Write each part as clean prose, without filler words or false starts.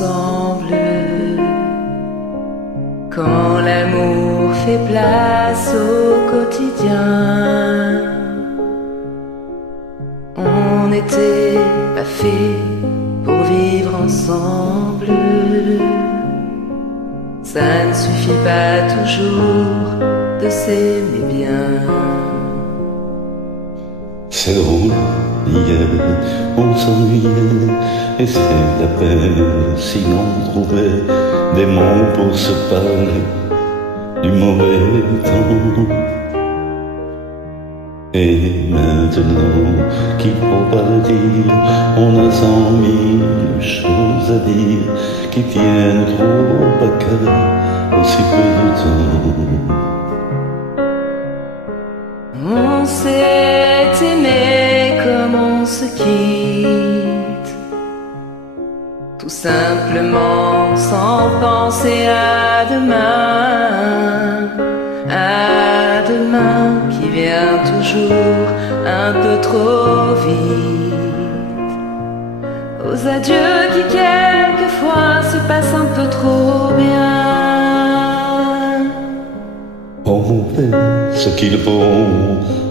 ensemble. Quand l'amour fait place au quotidien, on n'était pas fait pour vivre ensemble. Ça ne suffit pas toujours de s'aimer bien. C'est drôle, hier on s'ennuyait, et c'est la peine si l'on trouvait des mots pour se parler du mauvais temps. Et maintenant qu'il faut partir, on a 100 000 choses à dire qui tiennent trop à cœur en si peu de temps. On s'est aimé comme on se quitte, tout simplement sans penser à demain qui vient toujours un peu trop vite, aux adieux qui quelquefois se passent un peu trop bien. On fait ce qu'il faut,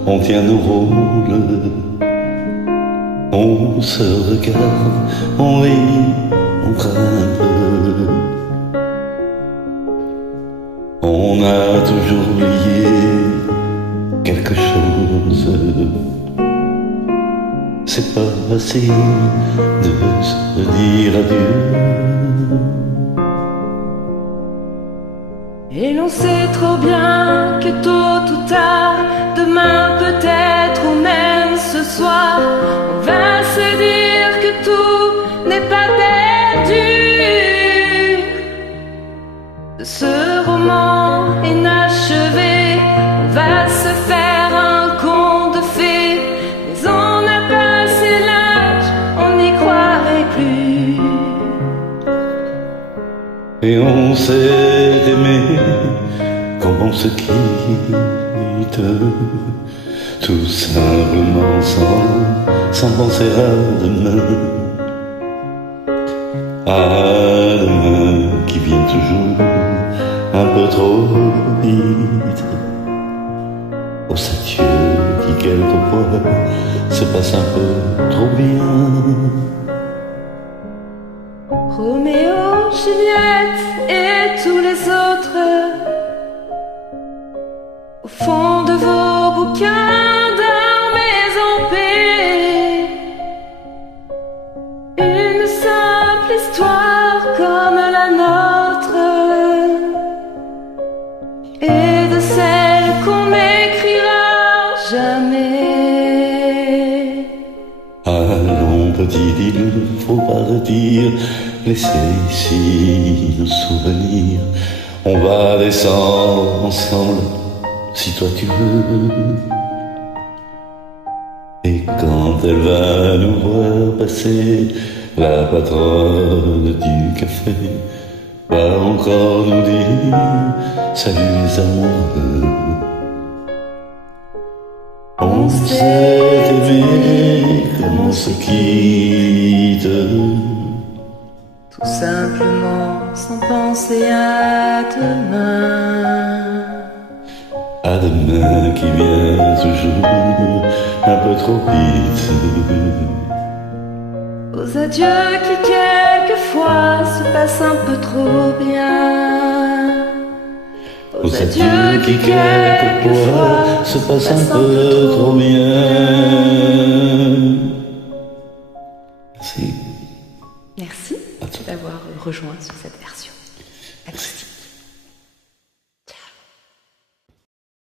on tient nos rôles, on se regarde, on rit, on craint un peu. On a toujours oublié quelque chose. C'est pas facile de se dire adieu. Et l'on sait trop bien que tôt ou tard, demain peut-être ou même ce soir, on va se dire que tout n'est pas perdu. De ce roman inachevé, on va se faire un conte de fées, mais on a passé l'âge, on n'y croirait plus. Et on s'est aimé comme on se quitte, tout simplement sans penser à demain. À demain qui vient toujours un peu trop vite, aux adieux qui quelquefois se passent un peu trop bien. Roméo, Juliette et tous les autres, au fond de vos bouquins d'armées en paix, une simple histoire comme la nôtre, et de celle qu'on n'écrira jamais. Allons petit, il ne faut pas le dire, laissez ici nos souvenirs. On va descendre ensemble, si toi tu veux. Et quand elle va nous voir passer, la patronne du café va encore nous dire salut les amoureux. On s'est aimé comme on se quitte, tout simplement sans penser à demain. À demain qui vient toujours un peu trop vite, aux adieux qui quelquefois se passent un peu trop bien, aux adieux qui quelquefois se passent un peu trop bien. Merci. Merci d'avoir rejoint sur cette version acoustique.